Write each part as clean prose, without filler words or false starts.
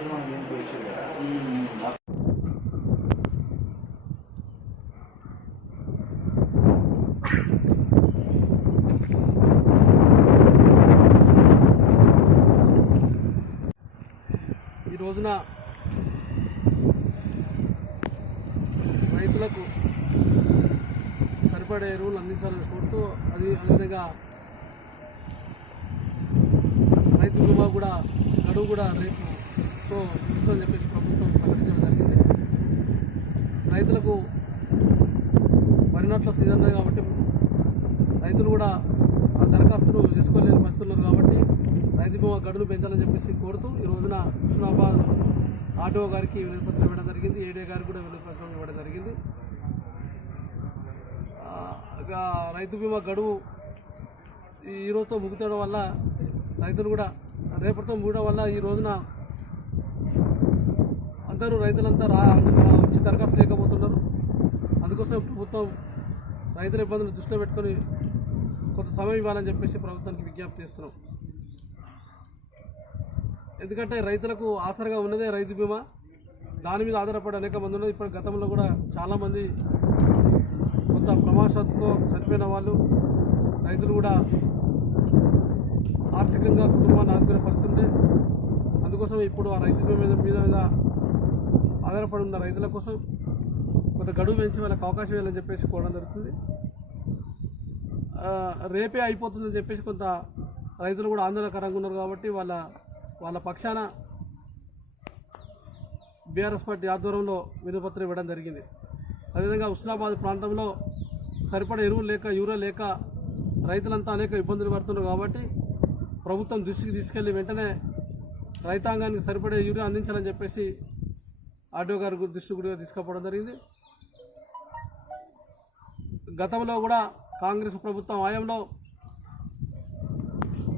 ఈ రోజున రైతులకు సరిపడే ఎరువులు అందించాలని కోరుతూ అదేవిధంగా రైతు బీమా కూడా గడువు కూడా రేపుతో ఇస్తుందని చెప్పేసి ప్రభుత్వం ప్రకటించడం జరిగింది. రైతులకు వరి నాట్ల సీజన్ కాబట్టి రైతులు కూడా ఆ దరఖాస్తులు చేసుకోలేని పరిస్థితున్నారు కాబట్టి రైతు బీమా గడువును పెంచాలని చెప్పేసి కోరుతూ ఈ రోజున హుస్నాబాద్ ఆర్డీఓ గారికి వినతిపత్రం ఇవ్వడం జరిగింది. ఏడీఏ గారికి కూడా వినతిపత్రం ఇవ్వడం జరిగింది. రైతు బీమా గడువు ఈ రోజుతో ముగితడం వల్ల రైతులు కూడా రేపటితో ముగడం వల్ల ఈ రోజున అందరూ రైతులంతా వచ్చి దరఖాస్తు లేకపోతున్నారు. అందుకోసం ప్రభుత్వం రైతుల ఇబ్బందులు దృష్టిలో పెట్టుకొని కొంత సమయం ఇవ్వాలని చెప్పేసి ప్రభుత్వానికి విజ్ఞప్తి చేస్తున్నాం. ఎందుకంటే రైతులకు ఆసరగా ఉన్నదే రైతు బీమా. దాని మీద ఆధారపడి అనేక మంది ఉన్నది. ఇప్పుడు గతంలో కూడా చాలామంది కొంత ప్రమాదవశాత్తు చనిపోయిన వాళ్ళు రైతులు కూడా ఆర్థికంగా కుటుంబాన్ని ఆదుకునే పరిస్థితి. అందుకోసం ఇప్పుడు ఆ రైతు బీమా మీద ఆధారపడి ఉన్న రైతుల కోసం కొంత గడువు పెంచి వాళ్ళకి అవకాశం ఇవ్వాలని చెప్పేసి కోరడం జరుగుతుంది. రేపే అయిపోతుందని చెప్పేసి కొంత రైతులు కూడా ఆందోళనకరంగా ఉన్నారు కాబట్టి వాళ్ళ పక్షాన బీఆర్ఎస్ పార్టీ ఆధ్వర్యంలో వినతిపత్రం ఇవ్వడం జరిగింది. అదేవిధంగా హుస్నాబాద్ ప్రాంతంలో సరిపడా ఎరువులు లేక యూరియా లేక రైతులంతా అనేక ఇబ్బందులు పడుతున్నారు కాబట్టి ప్రభుత్వం దృష్టికి తీసుకెళ్లి వెంటనే రైతాంగానికి సరిపడే యూరియా అందించాలని చెప్పేసి ఆర్డీఓ గారి దృష్టి కూడా తీసుకుపోవడం జరిగింది. గతంలో కూడా కాంగ్రెస్ ప్రభుత్వం హయాంలో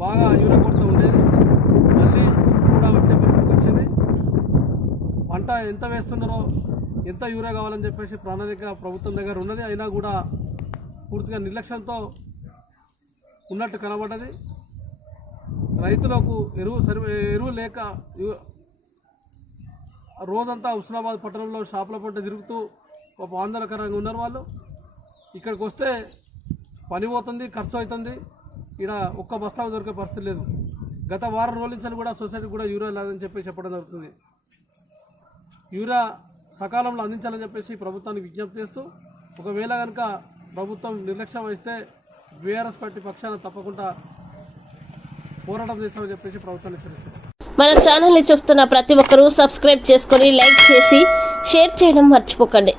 బాగా యూరియా కొరత ఉండేది. మళ్ళీ కూడా వచ్చే పరిస్థితికి వచ్చింది. పంట ఎంత వేస్తున్నారో ఎంత యూరియా కావాలని చెప్పేసి ప్రణాళిక ప్రభుత్వం దగ్గర ఉన్నది. అయినా కూడా పూర్తిగా నిర్లక్ష్యంతో ఉన్నట్టు కనబడ్డది. రైతులకు ఎరువు లేక రోజంతా హుస్నాబాద్ పట్టణంలో షాపుల పంట తిరుగుతూ ఒక ఆందోళనకరంగా ఉన్నారు వాళ్ళు. ఇక్కడికి వస్తే పని పోతుంది, ఖర్చు అవుతుంది. ఇక్కడ ఒక్క బస్తా దొరికే పరిస్థితి లేదు. గత వారం రోజుల నుంచి కూడా సొసైటీకి కూడా యూరియా లేదని చెప్పి చెప్పడం జరుగుతుంది. యూరియా సకాలంలో అందించాలని చెప్పేసి ప్రభుత్వానికి విజ్ఞప్తి చేస్తూ ఒకవేళ కనుక ప్రభుత్వం నిర్లక్ష్యం వహిస్తే బీఆర్ఎస్ పార్టీ పక్షాన తప్పకుండా పోరాటం చేస్తామని చెప్పేసి ప్రభుత్వాన్ని హెచ్చరిస్తారు. మన ఛానల్ని చూస్తున్న ప్రతి ఒక్కరూ సబ్స్క్రైబ్ చేసుకొని లైక్ చేసి షేర్ చేయడం మర్చిపోకండి.